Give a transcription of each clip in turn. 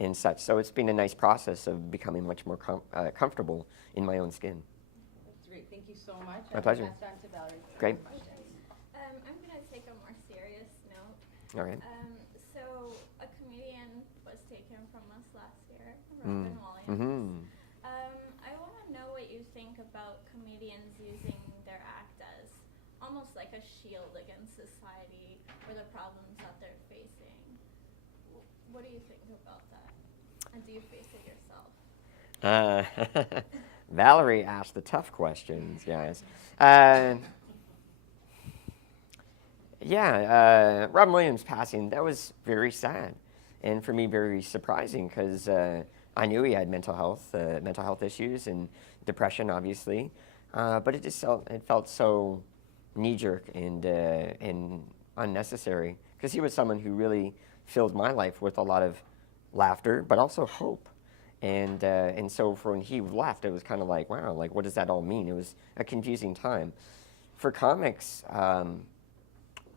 and such. So it's been a nice process of becoming much more comfortable in my own skin. That's great. Thank you so much. My pleasure. Pass it on to Valerie. Great. I'm going to take a more serious note. All right. So a comedian was taken from us last year, Robin Williams. Mm-hmm. I want to know what you think about comedians using their act as almost like a shield against society or the problems that they're facing. What do you think about that? And do you face it yourself? Valerie asked the tough questions, guys. Robin Williams passing, that was very sad. And for me, very surprising because I knew he had mental health issues and depression, obviously. But it just felt so knee-jerk and unnecessary because he was someone who really filled my life with a lot of laughter, but also hope. And so for when he left, it was kind of like, wow, like what does that all mean? It was a confusing time. For comics,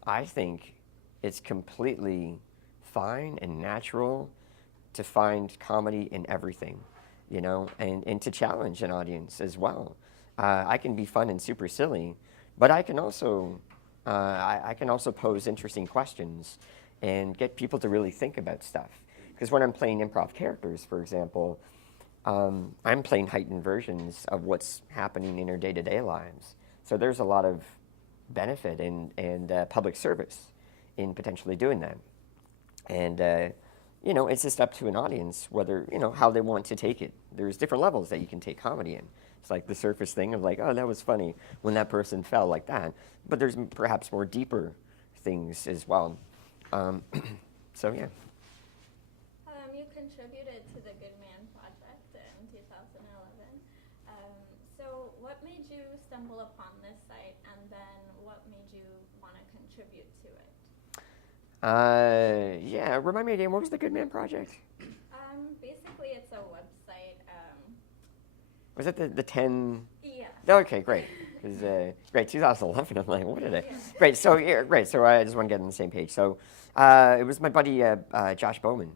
I think it's completely fine and natural to find comedy in everything, you know, and to challenge an audience as well. I can be fun and super silly, but I can also pose interesting questions and get people to really think about stuff. Because when I'm playing improv characters, for example, I'm playing heightened versions of what's happening in our day-to-day lives. So there's a lot of benefit and public service in potentially doing that. And you know, it's just up to an audience whether, you know, how they want to take it. There's different levels that you can take comedy in. It's like the surface thing of like, oh, that was funny when that person fell like that. But there's perhaps more deeper things as well. So yeah. You contributed to the Good Man Project in 2011. So what made you stumble upon this site, and then what made you want to contribute to it? Yeah, remind me again, what was the Good Man Project? Basically, it's a website. Was it the 10? Yeah. Okay, great. Great, 2011. I'm like, what did I? Great. So yeah, great. So I just want to get on the same page. So it was my buddy Josh Bowman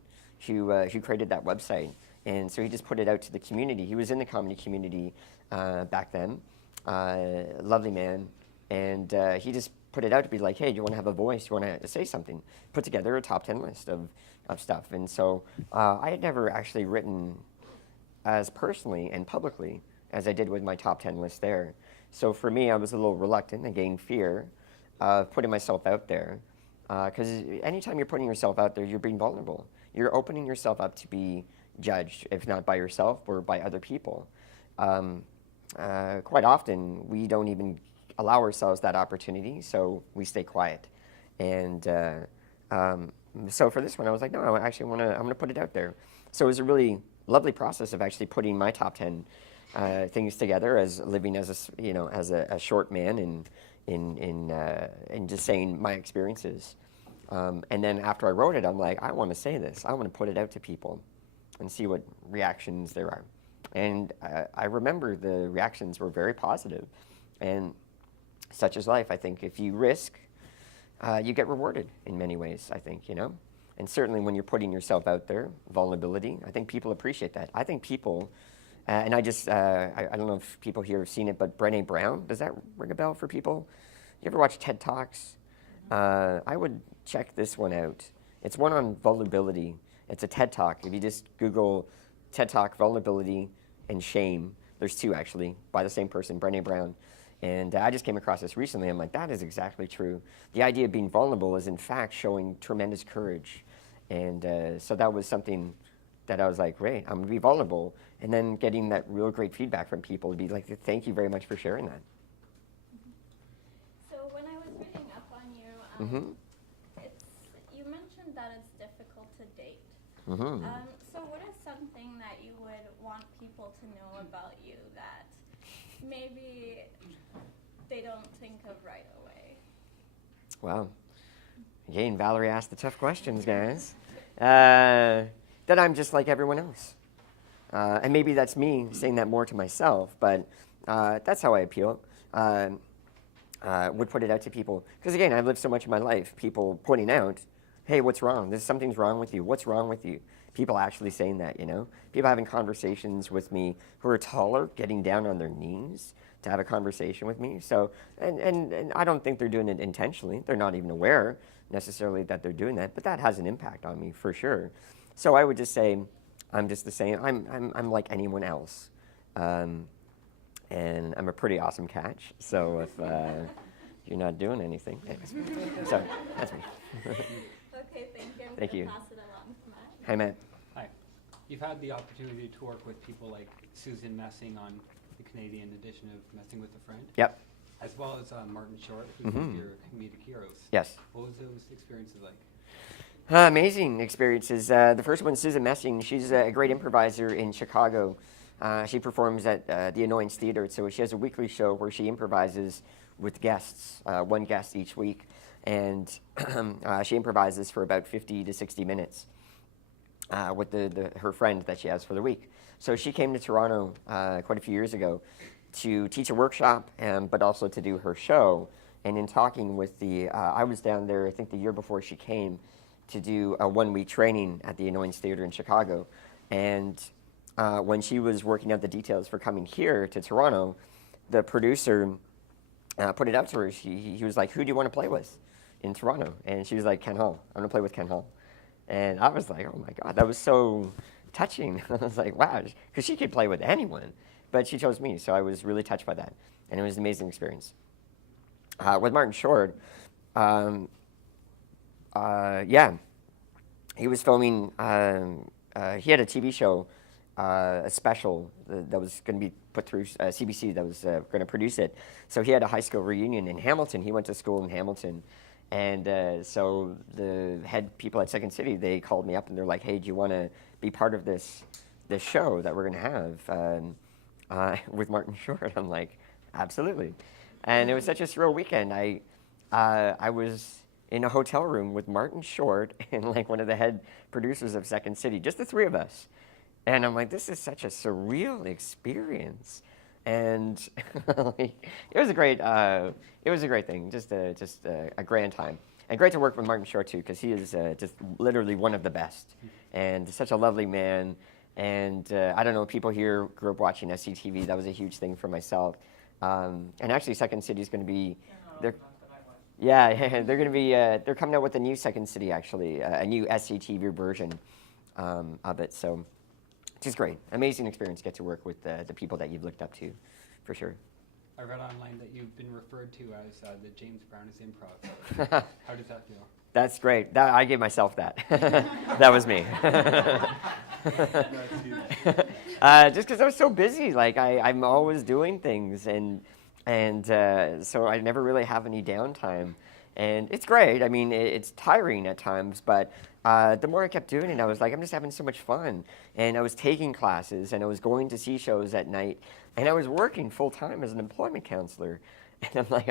who created that website, and so he just put it out to the community. He was in the comedy community back then. Lovely man, and he just put it out to be like, hey, do you want to have a voice? Do you want to say something? Put together a top 10 list of stuff. And so I had never actually written as personally and publicly as I did with my top 10 list there. So for me, I was a little reluctant. I gained fear of putting myself out there. Because anytime you're putting yourself out there, you're being vulnerable. You're opening yourself up to be judged, if not by yourself or by other people. Quite often, we don't even allow ourselves that opportunity, so we stay quiet. And so for this one, I was like, no, I actually I'm gonna put it out there. So it was a really lovely process of actually putting my top 10 things together as living as a short man and just saying my experiences. And then after I wrote it, I'm like, I want to say this. I want to put it out to people and see what reactions there are. And I remember the reactions were very positive. And such is life. I think if you risk, you get rewarded in many ways, I think, you know. And certainly when you're putting yourself out there, vulnerability, I think people appreciate that. I think people, and I don't know if people here have seen it, but Brené Brown, does that ring a bell for people? You ever watch TED Talks? I would check this one out. It's one on vulnerability. It's a TED Talk. If you just Google TED Talk, vulnerability, and shame, there's two actually, by the same person, Brené Brown. And I just came across this recently. I'm like, that is exactly true. The idea of being vulnerable is in fact showing tremendous courage. And so that was something that I was like, great, I'm gonna be vulnerable. And then getting that real great feedback from people to be like, thank you very much for sharing that. So when I was reading up on you, you mentioned that it's difficult to date. So what is something that you would want people to know about you that maybe they don't think of right away? Wow. Again, Valerie asked the tough questions, guys. That I'm just like everyone else. And maybe that's me saying that more to myself, but that's how I appeal. Would put it out to people. Because again, I've lived so much of my life, people pointing out, hey, what's wrong? Something's wrong with you. What's wrong with you? people actually saying that, people having conversations with me who are taller, getting down on their knees to have a conversation with me. So, and I don't think they're doing it intentionally. They're not even aware necessarily that they're doing that, but that has an impact on me for sure. So I would just say, I'm just the same. I'm like anyone else, and I'm a pretty awesome catch. So if you're not doing anything, anyways. So that's me. Okay, thank you. I'm Thank gonna you. pass it along to Matt. Hi, Matt. Hi. You've had the opportunity to work with people like Susan Messing on the Canadian edition of Messing with a Friend, Yep. as well as Martin Short, who's one of your comedic heroes. Yes. What was those experiences like? Amazing experiences. The first one, Susan Messing, she's a great improviser in Chicago. She performs at the Annoyance Theater, so she has a weekly show where she improvises with guests, one guest each week, and she improvises for about 50 to 60 minutes with her friend that she has for the week. So she came to Toronto quite a few years ago to teach a workshop, but also to do her show. And in talking with I was down there, I think the year before she came, to do a one-week training at the Annoyance Theater in Chicago. And when she was working out the details for coming here to Toronto, the producer put it up to her. He was like, "Who do you want to play with in Toronto?" And she was like, "Ken Hall. I'm going to play with Ken Hall." And I was like, "Oh my God, that was so touching." I was like, wow, because she could play with anyone, but she chose me. So I was really touched by that. And it was an amazing experience. With Martin Short, yeah, he was filming, he had a TV show, a special that was going to be put through CBC that was going to produce it. So he had a high school reunion in Hamilton. He went to school in Hamilton. And so the head people at Second City, they called me up and they're like, "Hey, do you want to be part of this show that we're going to have with Martin Short?" I'm like, "Absolutely." And it was such a surreal weekend. I was in a hotel room with Martin Short and like one of the head producers of Second City, just the three of us. And I'm like, this is such a surreal experience. And like, it was a great thing, just a grand time. And great to work with Martin Short too, because he is just literally one of the best, and such a lovely man. And I don't know, people here grew up watching SCTV. That was a huge thing for myself. And actually, Second City is going to be, they're going to be, they're coming out with a new Second City actually, a new SCTV version of it. So. It's great. Amazing experience to get to work with the people that you've looked up to, for sure. I read online that you've been referred to as the James Brown is improv. How does that feel? That's great. I gave myself that. That was me. Just because I was so busy. Like I'm always doing things, and so I never really have any downtime. And it's great. I mean, it's tiring at times, but the more I kept doing it, I was like, I'm just having so much fun. And I was taking classes, and I was going to see shows at night, and I was working full-time as an employment counselor. And I'm like,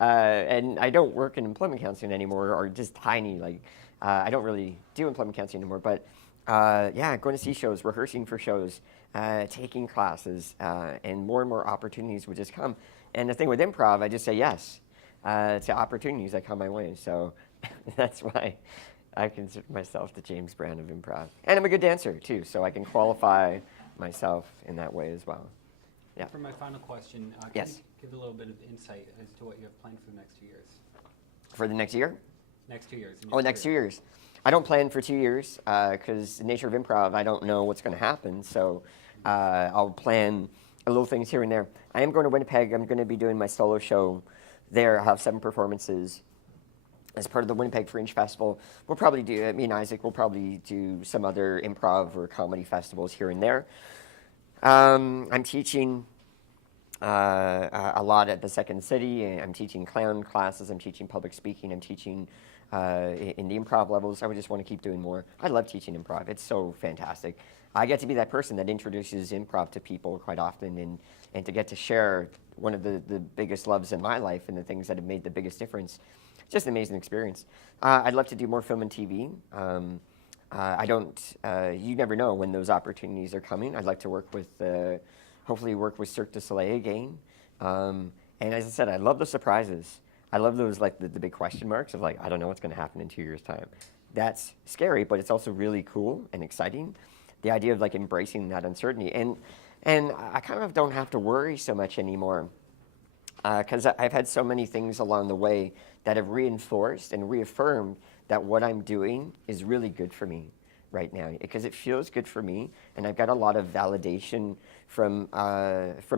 and I don't work in employment counseling anymore, or just tiny, like, I don't really do employment counseling anymore. But yeah, going to see shows, rehearsing for shows, taking classes, and more opportunities would just come. And the thing with improv, I just say yes to opportunities that come my way. So that's why I consider myself the James Brown of improv. And I'm a good dancer, too, so I can qualify myself in that way as well. Yeah. For my final question, can Yes. you give a little bit of insight as to what you have planned for the next 2 years? For the next year? Next 2 years. in Oh, your next 2 career. years. I don't plan for 2 years because the nature of improv, I don't know what's going to happen. So I'll plan little things here and there. I am going to Winnipeg. I'm going to be doing my solo show there. I'll have 7 performances as part of the Winnipeg Fringe Festival. We'll probably do, me and Isaac will probably do some other improv or comedy festivals here and there. I'm teaching a lot at the Second City. I'm teaching clown classes. I'm teaching public speaking. I'm teaching in the improv levels. I would just want to keep doing more. I love teaching improv. It's so fantastic. I get to be that person that introduces improv to people quite often, and to get to share one of the biggest loves in my life and the things that have made the biggest difference. Just an amazing experience. I'd love to do more film and TV. You never know when those opportunities are coming. I'd like to work with, hopefully work with Cirque du Soleil again. And as I said, I love the surprises. I love those, like the big question marks of like, I don't know what's going to happen in 2 years' time. that's scary, but it's also really cool and exciting. The idea of like embracing that uncertainty, and I kind of don't have to worry so much anymore, because I've had so many things along the way that have reinforced and reaffirmed that what I'm doing is really good for me right now, because it feels good for me, and I've got a lot of validation from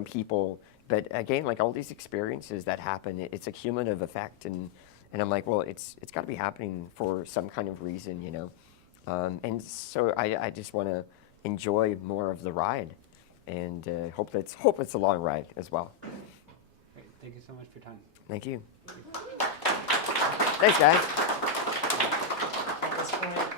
people. But again, like all these experiences that happen, it's a cumulative effect, and I'm like, well, it's got to be happening for some kind of reason, you know. And so I just want to enjoy more of the ride, and hope it's a long ride as well. Great. Thank you so much for your time. Thank you. Thanks, guys. At this point,